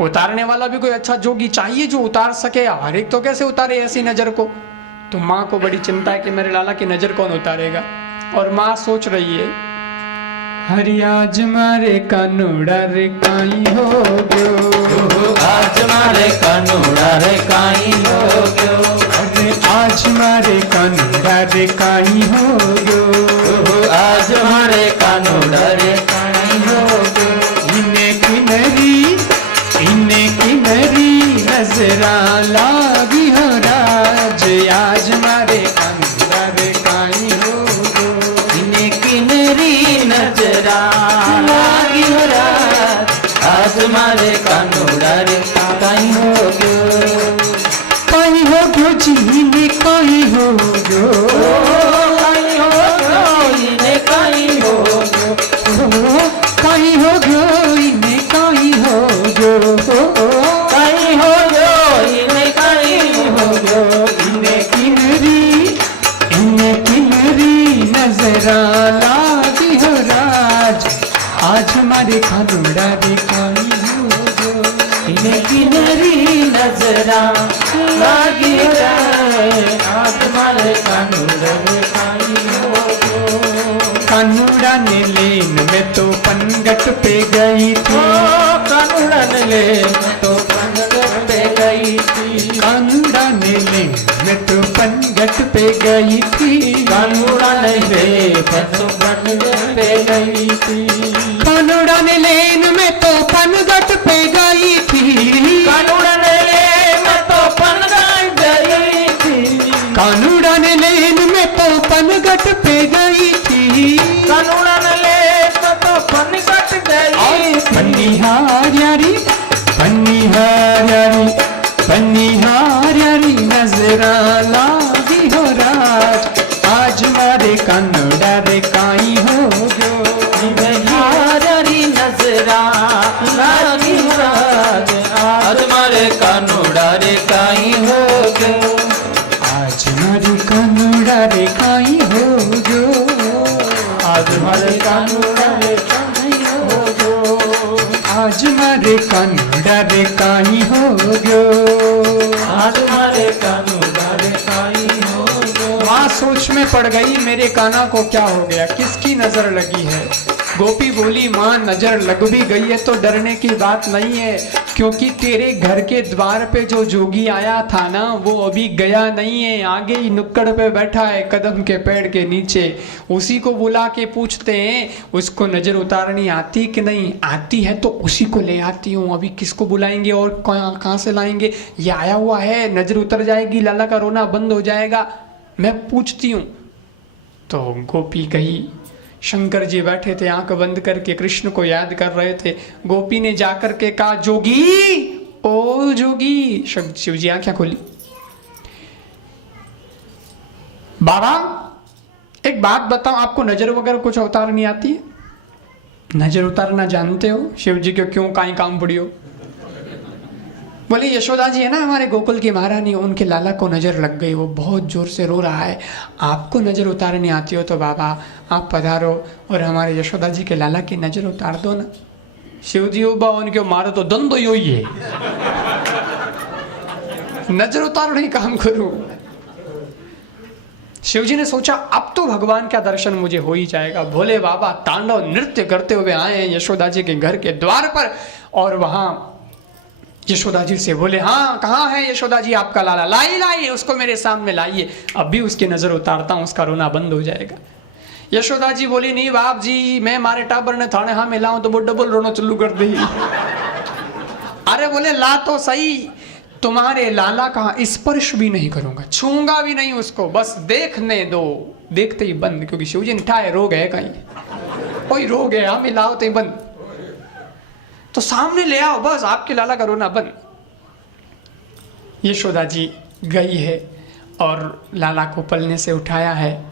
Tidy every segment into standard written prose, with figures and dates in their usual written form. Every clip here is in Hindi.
उतारने वाला भी कोई अच्छा जोगी चाहिए जो उतार सके। हर एक तो कैसे उतारे ऐसी नजर को। तो माँ को बड़ी चिंता है कि मेरे लाला की नजर कौन उतारेगा। और माँ सोच रही है, हरि आज मारे कानूड़ा रे काई हो गयो, आज मारे कानूड़ा रे काई हो गयो, अरे आज मारे कानूड़ा रे काई हो गयो, आज मारे कानूड़ा रे काई हो गयो। इन्हें किनरी नजरा लागी हो राज, आज मारे कानूड़ा रे काई हो गयो, इन्हें किनरी नजरा लागी हो राज, आज मारे कानूड़ा रे काई हो गयो। काई हो गयो जी ने काई हो गयो, काई हो गयो इन्हें काई हो गयो, काई हो गयो इन्हें काई हो गयो, काई हो गयो इन्हें काई हो गयो। इन्हें किनरी नजरा लागी हो राज, आज हमारे कानूड़ा रे काई हो गयो, इन्हें किनरी नजरा लागी हो राज, आज मारे कानूड़ा रे काई हो गयो। कानूड़ा ने लेन में तो पनगट पे गई थी, कानूड़ा ने ले तो पंगत पे गई थी, कानूड़ा ने लेन में तो पनगट पे गई थी, कानूड़ा ने ले तो पंगत पे गई थी, कानूड़ा ने लेन में तो पनगट पे गई थी, कानूड़ा ने ले तो पंगत गई थी, कानूड़ा ने लेन में तो पनगट पे गई थी, कानूड़ा ने ले तो पंगत गई थी। पन्निहारी पन्निहारी पन्निहारी नजरा लागी हो राज, आज मारे कानूड़ा रे काई हो गयो, निहारी नजरा लागी हो राज, आज मारे कानूड़ा रे काई हो गयो, आज मारे कानूड़ा रे काई हो गयो, आज मारे कानूड़ा रे काई हो गयो, आज मारे कानूड़ा रे काई हो गयो। आज मारे कानूड़ा रे काई हो गयो। माँ सोच में पड़ गई, मेरे काना को क्या हो गया, किसकी नजर लगी है। गोपी बोली, माँ नजर लग भी गई है तो डरने की बात नहीं है, क्योंकि तेरे घर के द्वार पे जो जोगी आया था ना, वो अभी गया नहीं है, आगे ही नुक्कड़ पे बैठा है कदम के पेड़ के नीचे। उसी को बुला के पूछते हैं उसको नजर उतारनी आती कि नहीं, आती है तो उसी को ले आती हूँ। अभी किसको बुलाएंगे और कहाँ से लाएंगे, ये आया हुआ है, नजर उतर जाएगी, लाला का रोना बंद हो जाएगा, मैं पूछती हूँ। तो गोपी गई, शंकर जी बैठे थे आंख बंद करके कृष्ण को याद कर रहे थे। गोपी ने जाकर के कहा, जोगी ओ जोगी। शिव जी आंखें खोली, बाबा एक बात बताओ, आपको नजर वगैरह कुछ उतारनी आती है? नजर उतारना जानते हो? शिव जी को क्यों काई काम पड़ी हो? बोले, यशोदा जी है ना हमारे गोकुल की महारानी, उनके लाला को नज़र लग गई, वो बहुत ज़ोर से रो रहा है, आपको नज़र उतारनी आती हो तो बाबा आप पधारो और हमारे यशोदा जी के लाला की नज़र उतार दो ना। शिव जी उबा उनके मारो तो दंदो यो ही है, नज़र उतारो नहीं काम करूं। शिव जी ने सोचा अब तो भगवान का दर्शन मुझे हो ही जाएगा। भोले बाबा तांडव नृत्य करते हुए आए हैं यशोदा जी के घर के द्वार पर, और वहां यशोदा जी से बोले, हाँ कहाँ है यशोदा जी आपका लाला, लाइए उसको मेरे सामने लाइए, अब भी उसकी नजर उतारता हूँ, उसका रोना बंद हो जाएगा। यशोदा जी बोली, नहीं बाप जी, मैं मारे टाबर ने थाने हाँ मिलाऊं तो वो डबल रोना चालू कर दी। अरे बोले, ला तो सही, तुम्हारे लाला का स्पर्श भी नहीं करूंगा, छूंगा भी नहीं उसको, बस देखने दो। देखते ही बंद, क्योंकि शिवजी ने ठाए रोग है कहीं, कोई रोग है, हाँ मिलाओ तो ही बंद, तो सामने ले आओ, बस आपके लाला का रोना बंद। यशोदा जी गई है और लाला को पलने से उठाया है,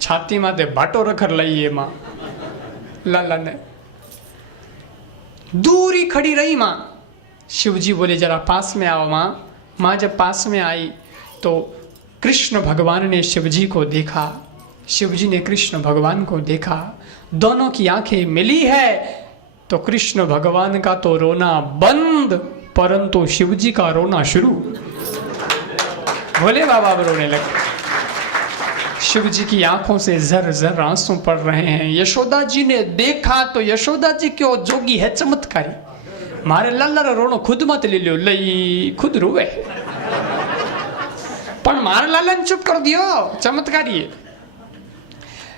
छाती माथे बाटो रखर लाई है माँ। लाला ने दूरी खड़ी रही माँ। शिवजी बोले, जरा पास में आओ माँ। माँ जब पास में आई तो कृष्ण भगवान ने शिवजी को देखा, शिवजी ने कृष्ण भगवान को देखा, दोनों की आंखें मिली है तो कृष्ण भगवान का तो रोना बंद, परंतु शिव जी का रोना शुरू। भोले बाबा अब रोने लगे। शिव जी की आंखों से झर झर आंसू पड़ रहे हैं। यशोदा जी ने देखा तो यशोदा जी क्यों जोगी है चमत्कारी, मारे लाला रोनो खुद मत ले लो, लई खुद रोवे पर मारे लाला ने चुप कर दियो, चमत्कारी है।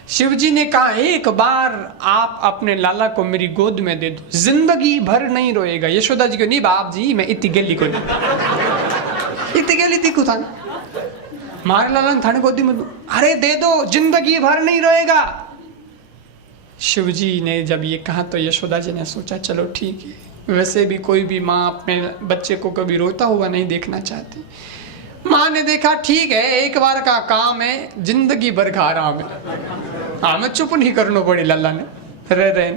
शिव जी ने कहा एक बार आप अपने लाला को मेरी गोद में दे दो, जिंदगी भर नहीं रोएगा। यशोदा जी को नहीं बाप जी मैं इतनी गेली को नहीं, इतनी गेली दिखू था मारे लाला ने थाने गोदी में दो, अरे दे दो जिंदगी भर नहीं रोएगा। शिव जी ने जब ये कहा तो यशोदा जी ने सोचा चलो ठीक है, वैसे भी कोई भी माँ अपने बच्चे को कभी रोता हुआ नहीं देखना चाहती। माँ ने देखा ठीक है एक बार का काम है, जिंदगी भर का आराम है, हमें चुप नहीं करना पड़ी लाला ने रह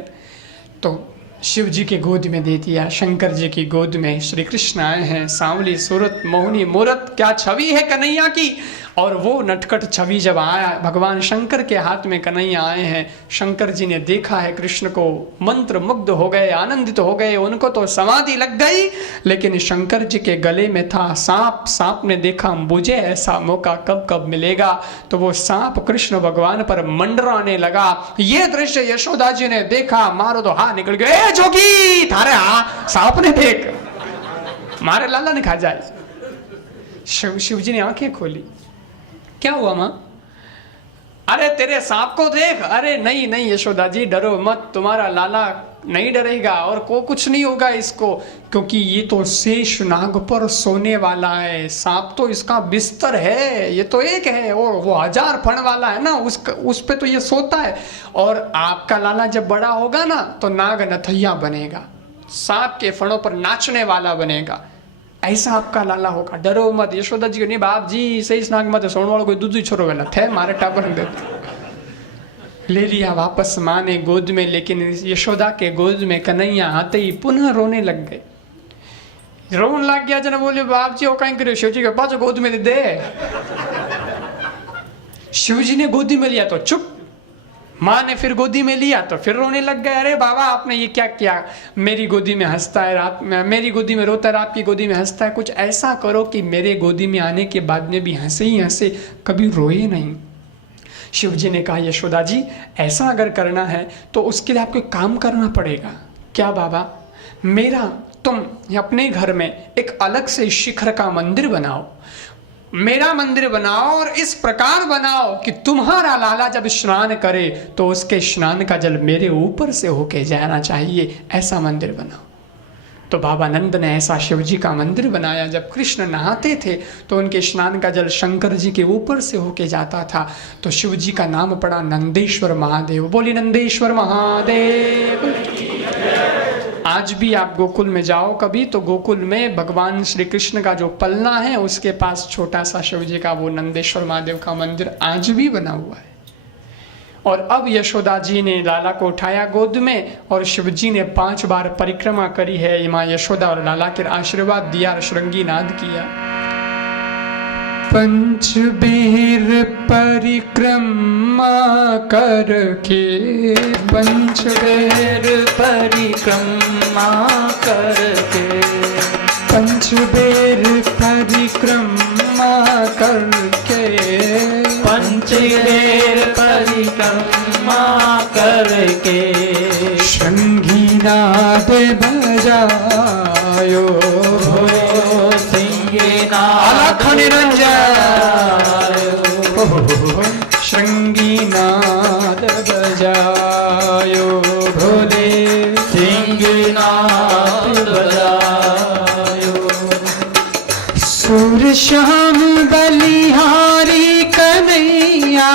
तो शिव जी के गोद में दे दिया। शंकर जी की गोद में श्री कृष्ण आए हैं, सांवली सूरत मोहनी मूरत, क्या छवि है कन्हैया की। और वो नटखट छवि जब आया, भगवान शंकर के हाथ में कन्हैया आए हैं, शंकर जी ने देखा है कृष्ण को, मंत्र मुग्ध हो गए, आनंदित हो गए, उनको तो समाधि लग गई। लेकिन शंकर जी के गले में था सांप, सांप ने देखा मुझे ऐसा मौका कब कब मिलेगा, तो वो सांप कृष्ण भगवान पर मंडराने लगा। ये दृश्य यशोदा जी ने देखा, मारो तो हाथ निकल गए, जोगी थारे सांप ने देख, मारे लाला ने खा जाए। शिव जी ने आंखें खोली, क्या हुआ मां? अरे तेरे सांप को देख। अरे नहीं नहीं यशोदा जी डरो मत, तुम्हारा लाला नहीं डरेगा और को कुछ नहीं होगा इसको, क्योंकि ये तो शेष नाग पर सोने वाला है, सांप तो इसका बिस्तर है, ये तो एक है और वो 1000 फण वाला है ना, उस पे तो ये सोता है। और आपका लाला जब बड़ा होगा ना तो नाग नथैया बनेगा, सांप के फणों पर नाचने वाला बनेगा, ऐसा आपका लाला होगा, डरो मत। यशोदा जी को नहीं बाप जी सही स्नाग मत, सोने वालों कोई दूध छोरो वेला थे मारे टापर दे। ले लिया वापस माँ ने गोद में, लेकिन यशोदा के गोद में कन्हैया आते ही पुनः रोने लग गए। रोन लग गया जना, बोले बाप जी वो कहीं करो, शिव जी के पास गोद में दे। शिव जी ने गोदी में लिया तो चुप, माँ ने फिर गोदी में लिया तो फिर रोने लग गए। अरे बाबा आपने ये क्या किया, मेरी गोदी में हंसता है रात में, मेरी गोदी में रोता है, आपकी गोदी में हंसता है, कुछ ऐसा करो कि मेरे गोदी में आने के बाद में भी हंसे ही हंसे, कभी रोए नहीं। शिव जी ने कहा यशोदा जी ऐसा अगर करना है तो उसके लिए आपको काम करना पड़ेगा। क्या बाबा? तुम अपने घर में एक अलग से शिखर का मंदिर बनाओ, मेरा मंदिर बनाओ और इस प्रकार बनाओ कि तुम्हारा लाला जब स्नान करे तो उसके स्नान का जल मेरे ऊपर से होके जाना चाहिए, ऐसा मंदिर बनाओ। तो बाबा नंद ने ऐसा शिव जी का मंदिर बनाया। जब कृष्ण नहाते थे तो उनके स्नान का जल शंकर जी के ऊपर से होके जाता था, तो शिव जी का नाम पड़ा नंदेश्वर महादेव। बोली नंदेश्वर महादेव। आज भी आप गोकुल में जाओ कभी तो गोकुल में भगवान श्री कृष्ण का जो पलना है उसके पास छोटा सा शिव जी का वो नंदेश्वर महादेव का मंदिर आज भी बना हुआ है। और अब यशोदा जी ने लाला को उठाया गोद में और शिव जी ने 5 बार परिक्रमा करी है। माँ यशोदा और लाला के आशीर्वाद दिया और श्रृंगी नाद किया। पंचबेर परिक्रमा करके, पंचबेर परिक्रमा करके, पंचबेर परिक्रमा करके, पंचबेर परिक्रमा करके, श्रृंगी नाद बजायो, अलख निरंजन, श्रृंगी नाद बजायो, भोले श्रृंगी नाद बजायो। सूर श्याम बलिहारी कन्हैया,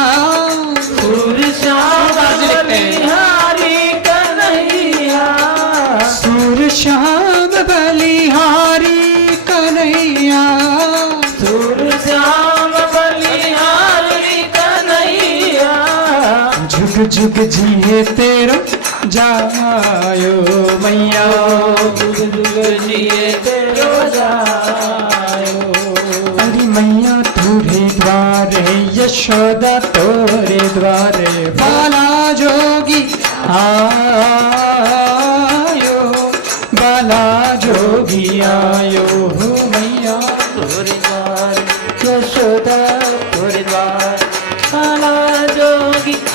सूर श्याम बलिहारी कन्हैया, सूर श्याम बलिहारी कन्हैया, सूर श्याम बलिहारी कन्हैया, जुग जुग जिए तेरो जायो मैया, जुग जुग जिए तेरो जायो। अरे मैया तोरे द्वारे यशोदा तोरे द्वारे बाला जोगी आयो।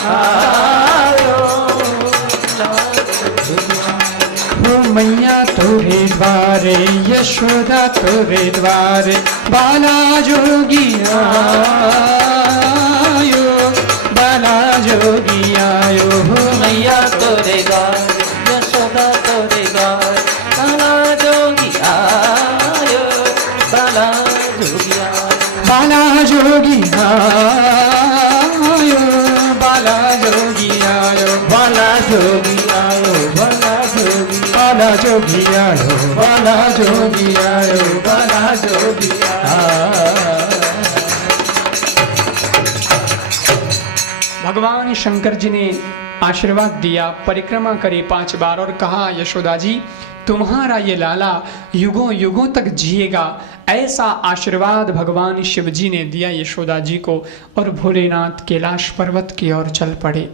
आयो हो मैया तोरे द्वारे यशोदा तोरे द्वारे बाला जोगी आयो बाला जोगी आयो हो मैया तोरे द्वार यशोदा तोरे द्वार बाला जोगी आयो बाला जोगी आयो बाला जोगी आयो बाला जोगी आयो बाला जोगी आयो बाला जोगी बाला जोगी आयो बाला जोगी आयो बाला जोगी आयो भगवान शंकर जी ने आशीर्वाद दिया, परिक्रमा करी 5 बार और कहा यशोदा जी तुम्हारा ये लाला युगों युगों तक जिएगा। ऐसा आशीर्वाद भगवान शिव जी ने दिया यशोदा जी को और भोलेनाथ कैलाश पर्वत की ओर चल पड़े।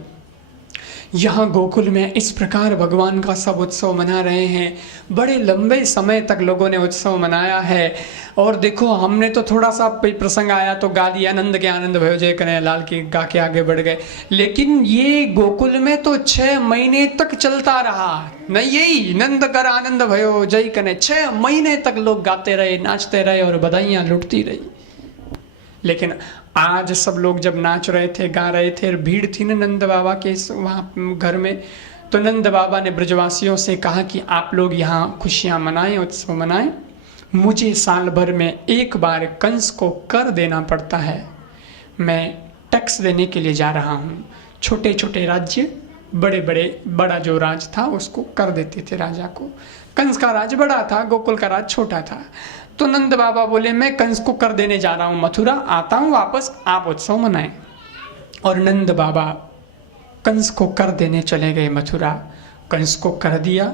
यहाँ गोकुल में इस प्रकार भगवान का सब उत्सव मना रहे हैं। बड़े लंबे समय तक लोगों ने उत्सव मनाया है। और देखो हमने तो थोड़ा सा प्रसंग आया तो गा दिया, आनंद के आनंद भयो जय कन्हैया लाल की गा के आगे बढ़ गए। लेकिन ये गोकुल में तो 6 महीने तक चलता रहा। नहीं यही नंद कर आनंद भयो जय कन्हैया, 6 महीने तक लोग गाते रहे, नाचते रहे और बधाइयाँ लुटती रही। लेकिन आज सब लोग जब नाच रहे थे, गा रहे थे, भीड़ थी ना नंद बाबा के वहाँ घर में, तो नंद बाबा ने ब्रजवासियों से कहा कि आप लोग यहाँ खुशियाँ मनाएं, उत्सव मनाएं। मुझे साल भर में एक बार कंस को कर देना पड़ता है। मैं टैक्स देने के लिए जा रहा हूँ। छोटे छोटे राज्य बड़ा जो राज था उसको कर देते थे राजा को। कंस का राज बड़ा था, गोकुल का राज छोटा था। तो नंद बाबा बोले मैं कंस को कर देने जा रहा हूँ मथुरा, आता हूँ वापस, आप उत्सव मनाएं। और नंद बाबा कंस को कर देने चले गए मथुरा। कंस को कर दिया।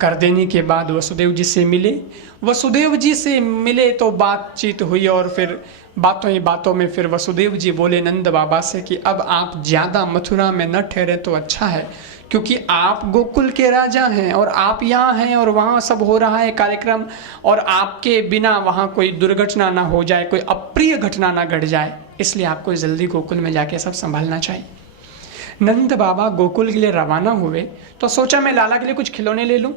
कर देने के बाद वसुदेव जी से मिले। वसुदेव जी से मिले तो बातचीत हुई और फिर बातों ही बातों में फिर वसुदेव जी बोले नंद बाबा से कि अब आप ज़्यादा मथुरा में न ठहरे तो अच्छा है, क्योंकि आप गोकुल के राजा हैं और आप यहाँ हैं और वहाँ सब हो रहा है कार्यक्रम, और आपके बिना वहाँ कोई दुर्घटना ना हो जाए, कोई अप्रिय घटना ना घट जाए, इसलिए आपको जल्दी गोकुल में जाके सब संभालना चाहिए। नंद बाबा गोकुल के लिए रवाना हुए तो सोचा मैं लाला के लिए कुछ खिलौने ले लूं।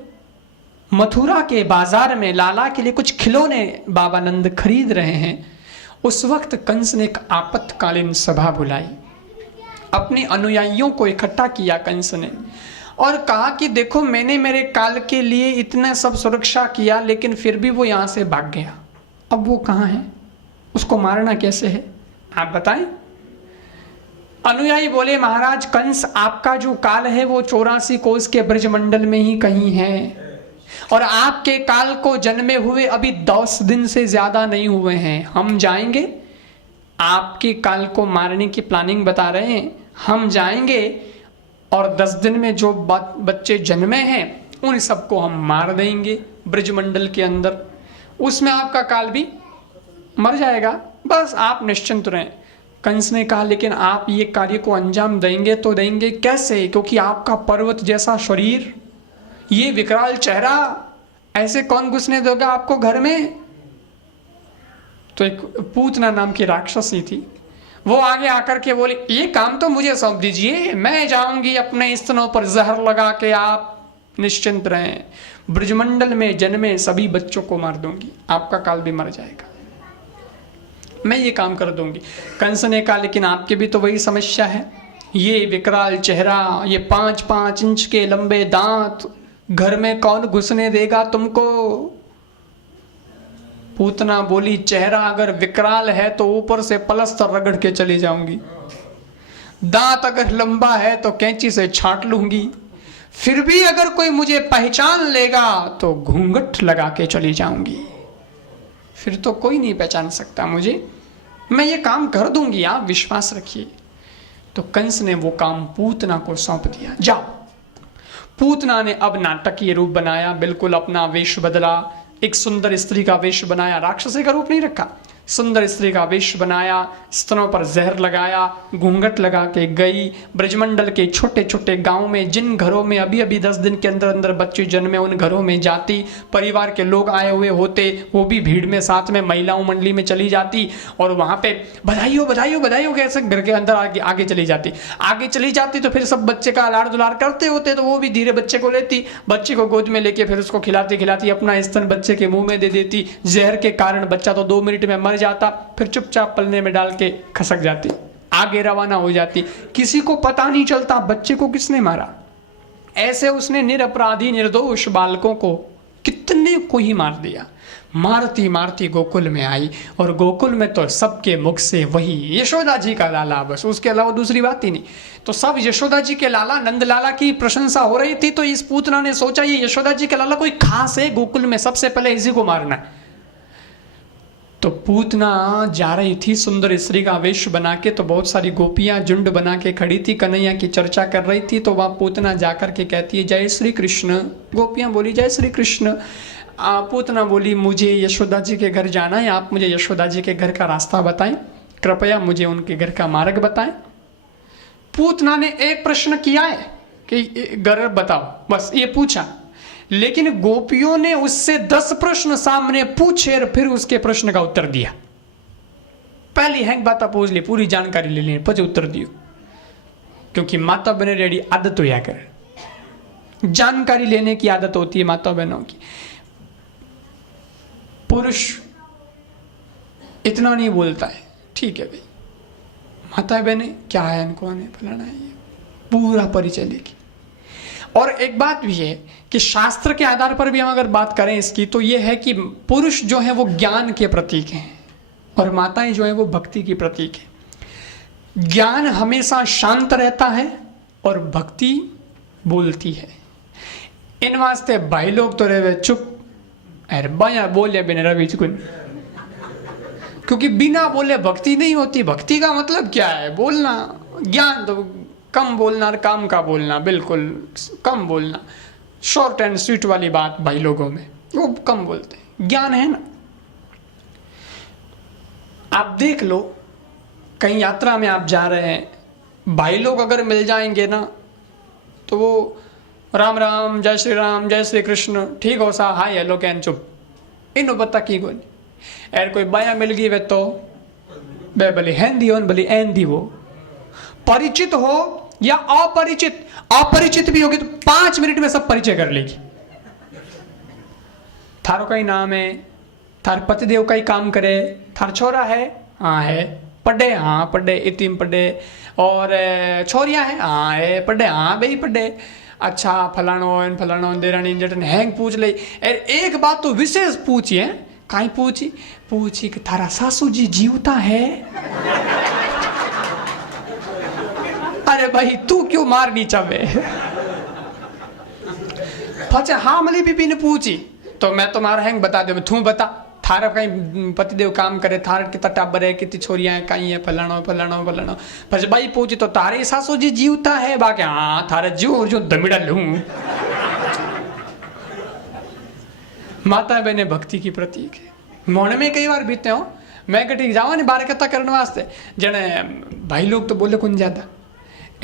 मथुरा के बाजार में लाला के लिए कुछ खिलौने बाबा नंद खरीद रहे हैं। उस वक्त कंस ने एक आपातकालीन सभा बुलाई। अपने अनुयायियों को इकट्ठा किया कंस ने और कहा कि देखो मैंने मेरे काल के लिए इतना सब सुरक्षा किया, लेकिन फिर भी वो यहाँ से भाग गया। अब वो कहाँ है, उसको मारना कैसे है, आप बताएं। अनुयायी बोले महाराज कंस आपका जो काल है वो 84 कोस के ब्रजमंडल में ही कहीं है, और आपके काल को जन्मे हुए अभी 10 दिन से ज्यादा नहीं हुए हैं। हम जाएंगे, आपके काल को मारने की प्लानिंग बता रहे हैं, हम जाएंगे और 10 दिन में जो बच्चे जन्मे हैं उन सबको हम मार देंगे ब्रजमंडल के अंदर, उसमें आपका काल भी मर जाएगा, बस आप निश्चिंत रहें। कंस ने कहा लेकिन आप ये कार्य को अंजाम देंगे तो देंगे कैसे, क्योंकि आपका पर्वत जैसा शरीर, ये विकराल चेहरा, ऐसे कौन घुसने देगा आपको घर में। तो एक पूतना नाम की राक्षसी थी, वो आगे आकर के बोली ये काम तो मुझे सौंप दीजिए, मैं जाऊंगी अपने स्तनों पर जहर लगा के, आप निश्चिंत रहें, ब्रजमंडल में जन्मे सभी बच्चों को मार दूंगी, आपका काल भी मर जाएगा, मैं ये काम कर दूंगी। कंस ने कहा लेकिन आपके भी तो वही समस्या है, ये विकराल चेहरा, ये 5-5 इंच के लंबे दांत, घर में कौन घुसने देगा तुमको। पूतना बोली चेहरा अगर विकराल है तो ऊपर से पलस्तर रगड़ के चली जाऊंगी, दांत अगर लंबा है तो कैंची से छांट लूंगी, फिर भी अगर कोई मुझे पहचान लेगा तो घूंघट लगा के चली जाऊंगी, फिर तो कोई नहीं पहचान सकता मुझे, मैं ये काम कर दूंगी, आप विश्वास रखिए। तो कंस ने वो काम पूतना को सौंप दिया, जाओ। पूतना ने अब नाटकीय रूप बनाया, बिल्कुल अपना वेश बदला, एक सुंदर स्त्री का वेश बनाया, राक्षसी का रूप नहीं रखा, सुंदर स्त्री का वेश बनाया, स्तनों पर जहर लगाया, घूंघट लगा के गई। ब्रजमंडल के छोटे छोटे गांव में, जिन घरों में अभी अभी 10 दिन के अंदर अंदर बच्चे जन्मे, उन घरों में जाती, परिवार के लोग आए हुए होते, वो भी भीड़ में साथ में महिलाओं मंडली में चली जाती और वहां पे बधाई हो बधाई हो बधाई हो कैसे घर के अंदर आगे चली जाती तो फिर सब बच्चे का लाड़ दुलार करते होते, तो वो भी धीरे बच्चे को लेती, बच्चे को गोद में लेके फिर उसको खिलाती खिलाती अपना स्तन बच्चे के मुंह में दे देती। जहर के कारण बच्चा तो 2 मिनट में मर जाता, फिर चुपचाप पलने में डाल के खसक जाती, आगे रवाना हो जाती। किसी को पता नहीं चलता बच्चे को किसने मारा। ऐसे उसने निरपराधी निर्दोष बालकों को कितने को ही मार दिया। मारती मारती गोकुल में आई और गोकुल में तो सबके मुख से वही यशोदा जी का लाला, बस उसके अलावा दूसरी बात ही नहीं। तो सब यशोदा जी के लाला, नंद लाला की प्रशंसा हो रही थी। तो इस पूतना ने सोचा ये यशोदा जी के लाला कोई खास है गोकुल में, सबसे पहले इसी को मारना है। तो पूतना जा रही थी सुंदर स्त्री का वेश बना के, तो बहुत सारी गोपियां झुंड बना के खड़ी थी, कन्हैया की चर्चा कर रही थी। तो वहां पूतना जाकर के कहती है जय श्री कृष्ण। गोपियां बोली जय श्री कृष्ण। पूतना बोली मुझे यशोदा जी के घर जाना है, आप मुझे यशोदा जी के घर का रास्ता बताएं, कृपया मुझे उनके घर का मार्ग बताएं। पूतना ने एक प्रश्न किया है कि घर बताओ, बस ये पूछा। लेकिन गोपियों ने उससे 10 प्रश्न सामने पूछे और फिर उसके प्रश्न का उत्तर दिया। पहली हैंग बात पूछ ली, पूरी जानकारी ले ली, फिर उत्तर दियो। क्योंकि माता बहने रेडी आदत होया कर, जानकारी लेने की आदत होती है माता बहनों की। पुरुष इतना नहीं बोलता है, ठीक है भाई, माता बहने क्या है, इनको है फलाना है, पूरा परिचय लेगी। और एक बात भी है कि शास्त्र के आधार पर भी हम अगर बात करें इसकी, तो ये है कि पुरुष जो है वो ज्ञान के प्रतीक हैं और माताएं जो है वो भक्ति की प्रतीक है। ज्ञान हमेशा शांत रहता है और भक्ति बोलती है। इन वास्ते भाई लोग तो रहे चुप, अरे बाया बोले बिना रवि चुकुन, क्योंकि बिना बोले भक्ति नहीं होती। भक्ति का मतलब क्या है, बोलना। ज्ञान तो कम बोलना और काम का बोलना, बिल्कुल कम बोलना, शॉर्ट एंड स्वीट वाली बात भाई लोगों में वो कम बोलते हैं। ज्ञान है ना। आप देख लो, कहीं यात्रा में आप जा रहे हैं, भाई लोग अगर मिल जाएंगे ना तो वो राम राम, जय श्री कृष्ण, ठीक हो सा, हाय हेलो कैन चुप, इन पता की कोई एर कोई बाया मिल गई वे तो बे भले हिंदी हो भले एंदी हो, परिचित हो या अपरिचित भी होगी तो 5 मिनट में सब परिचय कर लेगी। थारो का ही नाम है, थार पतिदेव का ही काम करे, थार छोरा है, हाँ है, पढ़े, हाँ पढ़े, इतिम पढ़े, और छोरिया है, हाँ है, पढ़े, हाँ भाई पढ़े, अच्छा फलानो देरानी जटन हैंग पूछ ले। एक बात तो विशेष पूछी है, काई पूछी कि थारा सासू जी जीवता है। अरे भाई तू क्यों मारनी चाहे। अच्छा हाँ मली बीबी ने पूछी तो मैं तुम्हारा हैंग बता दे, तू बता थारा कहीं पतिदेव काम करे, थारा कितना टाबर है, कितनी छोरियां हैं, कहीं है, फलाना। फिर भाई पूछी तो तारे सासू जी जीवता है, बाकी हाँ थारा जो दमिड़ा लूं। माता बहने भक्ति की प्रतीक है। मोहन में कई बार बीते हो, मैं कटी जावा ने बार कथा करने वास्ते, जने भाई लोग तो बोले कौन ज्यादा,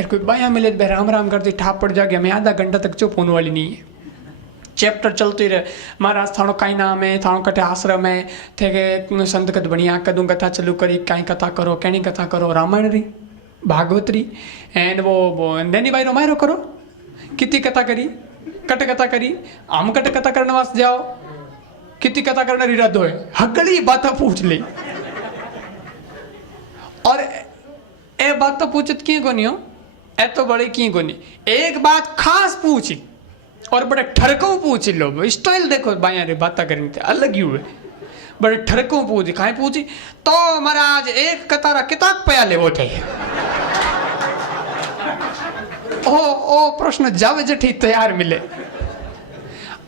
कोई बाया मिले राम राम करती ठाप पड़ जाके हमें आधा घंटा तक चुप होने वाली नहीं है। चैप्टर चलती रहे, महाराज थानो काई नाम है, थानो कटे आश्रम है, थे संत कद बढ़िया कदू कथा चलू करी, काई कथा करो, कहनी कथा करो, रामायण री, भागवत री, एंड वो नैनी भाई रोमायरो करो, कितनी कथा करी, कट कथा करी, हम कट कथा करने वास्ते जाओ, कितनी कथा करने रिरद हो, हगली बात पूछ ली। और ए बात तो पूछत की कोनी हो, ए तो बड़ी की कोनी, एक बात खास पूछी और बड़े ठरकों पूछ लो, स्टाइल देखो बाया रे बात करनी थे अलग ही हुए, बड़े ठरकों पूछी, खाए पूछी तो महाराज एक कतारा किताब पया ले वो थे। ओ प्रश्न जब जठी तैयार मिले,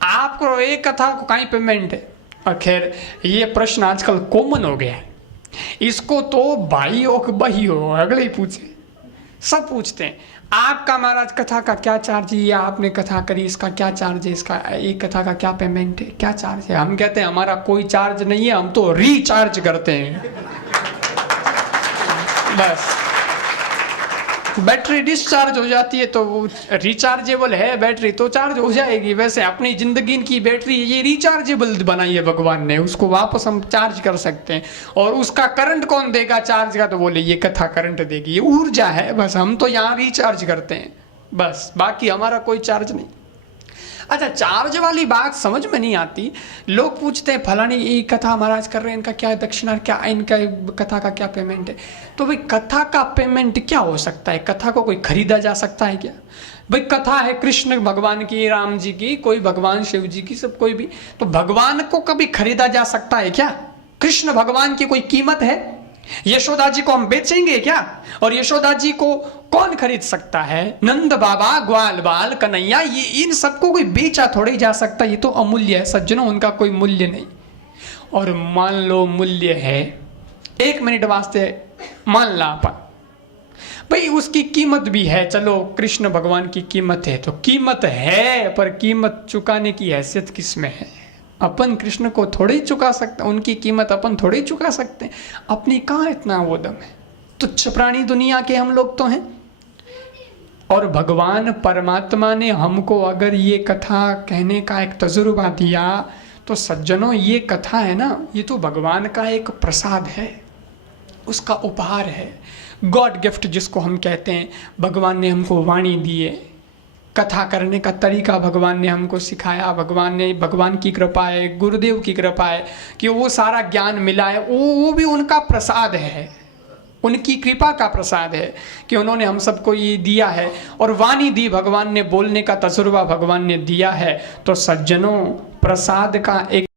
आपको एक कथा को कहीं पेमेंट है। और खैर ये प्रश्न आजकल कॉमन हो गया है, इसको तो भाई हो कि बही हो अगले ही पूछे, सब पूछते हैं। आपका महाराज कथा का क्या चार्ज है, या आपने कथा करी इसका क्या चार्ज है, इसका एक कथा का क्या पेमेंट है, क्या चार्ज है? हम कहते हैं हमारा कोई चार्ज नहीं है, हम तो रिचार्ज करते हैं। बस बैटरी डिस्चार्ज हो जाती है तो वो रिचार्जेबल है बैटरी, तो चार्ज हो जाएगी। वैसे अपनी जिंदगी की बैटरी ये रिचार्जेबल बनाई है भगवान ने, उसको वापस हम चार्ज कर सकते हैं। और उसका करंट कौन देगा चार्ज का? तो बोले ये कथा करंट देगी, ये ऊर्जा है। बस हम तो यहाँ रिचार्ज करते हैं बस, बाकी हमारा कोई चार्ज नहीं। अच्छा, चार्ज वाली बात समझ में नहीं आती। लोग पूछते हैं फलानी ये कथा महाराज कर रहे हैं, इनका क्या दक्षिणा, क्या इनका कथा का क्या पेमेंट है? तो भाई कथा का पेमेंट क्या हो सकता है? कथा को कोई खरीदा जा सकता है क्या? भाई कथा है कृष्ण भगवान की, राम जी की, कोई भगवान शिव जी की, सब कोई भी, तो भगवान को कभी खरीदा जा सकता है क्या? कृष्ण भगवान की कोई कीमत है? यशोदा जी को हम बेचेंगे क्या? और यशोदा जी को कौन खरीद सकता है? नंद बाबा, ग्वाल बाल, कन्हैया, ये इन सबको कोई बेचा थोड़ी जा सकता। ये तो अमूल्य है सज्जनों, उनका कोई मूल्य नहीं। और मान लो मूल्य है, 1 मिनट वास्ते मान ला अपन, भाई उसकी कीमत भी है। चलो कृष्ण भगवान की कीमत है तो कीमत है, पर कीमत चुकाने की हैसियत किसमें है? अपन कृष्ण को थोड़े ही चुका सकते, उनकी कीमत अपन थोड़े ही चुका सकते हैं। अपनी कहाँ इतना वो दम है? तुच्छ प्राणी दुनिया के हम लोग तो हैं। और भगवान परमात्मा ने हमको अगर ये कथा कहने का एक तजुर्बा दिया, तो सज्जनों ये कथा है ना, ये तो भगवान का एक प्रसाद है, उसका उपहार है, गॉड गिफ्ट जिसको हम कहते हैं। भगवान ने हमको वाणी दी है, कथा करने का तरीका भगवान ने हमको सिखाया, भगवान की कृपा है, गुरुदेव की कृपा है कि वो सारा ज्ञान मिला है। वो भी उनका प्रसाद है, उनकी कृपा का प्रसाद है कि उन्होंने हम सबको ये दिया है। और वाणी दी भगवान ने, बोलने का तजुर्बा भगवान ने दिया है। तो सज्जनों, प्रसाद का एक